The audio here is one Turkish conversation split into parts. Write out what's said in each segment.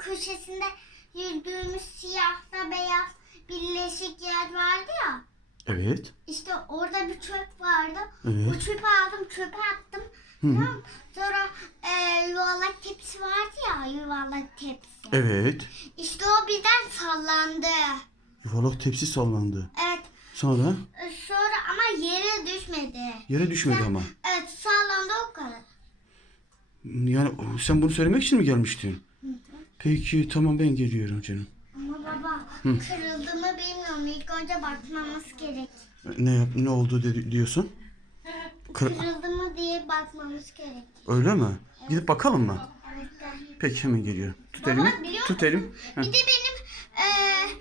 köşesinde yüzdüğümüz siyahla beyaz birleşik yer vardı ya. Evet. İşte orada bir çöp vardı. Evet. O çöpü aldım, çöpe attım. Tamam. mı? Sonra e, yuvarlak tepsi vardı ya, yuvarlak tepsi. Evet. İşte o birden sallandı. Yuvarlak tepsi sallandı. Evet. Sonra e, Sonra ama yere düşmedi. yere düşmedi ama. Evet, sallandı o kadar. Yani sen bunu söylemek için mi gelmiştin? Peki tamam ben geliyorum canım. Ama baba kırıldı mı bilmiyorum. İlk önce bakmamız gerek. Ne yap ne oldu dedi, diyorsun? Kır- Kırıldı mı diye bakmamız gerek. Öyle mi? Gidip bakalım mı? Evet. gel. Peki hemen geliyorum. Tut Baba, elimi. biliyor Tut elim. Heh. Bir de benim eee,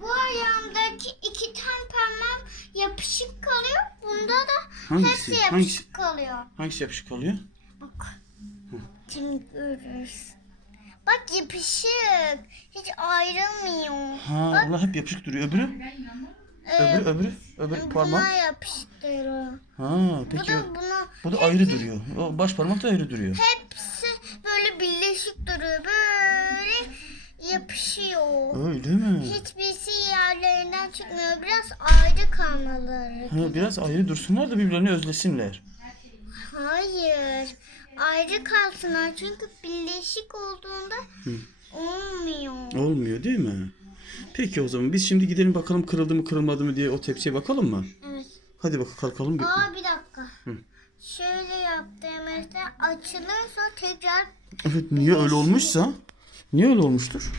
bu ayağımdaki iki tane parmağım yapışık kalıyor. Bunda da Hangisi? hepsi yapışık Hangisi? kalıyor. Hangisi yapışık oluyor? Bak. Şimdi görürüz. Bak yapışık. Hiç ayrılmıyor. Ha Allah hep yapışık duruyor. Öbürü? Ee, Öbürü öbürü? Öbürü parmak? Buna yapıştırıyor. Ha Bu peki. da buna Bu da ayrı duruyor. O baş parmak da ayrı duruyor. hepsi böyle birleşik duruyor. Böyle yapışıyor. Öyle mi? Hiçbirisi yerlerinden çıkmıyor. Biraz ayrı kalmaları. Ha, biraz ayrı dursunlar da birbirlerini özlesinler. Hayır. Ayrı kalsınlar çünkü birleşik olduğunda olmuyor. Olmuyor değil mi? Peki o zaman biz şimdi gidelim bakalım kırıldı mı kırılmadı mı diye o tepsiye bakalım mı? Evet. Hadi bakalım kalkalım. bir- Aa bir dakika. Şöyle yaptığımızda açılırsa tekrar Evet niye öyle olmuşsa? Niye öyle olmuştur?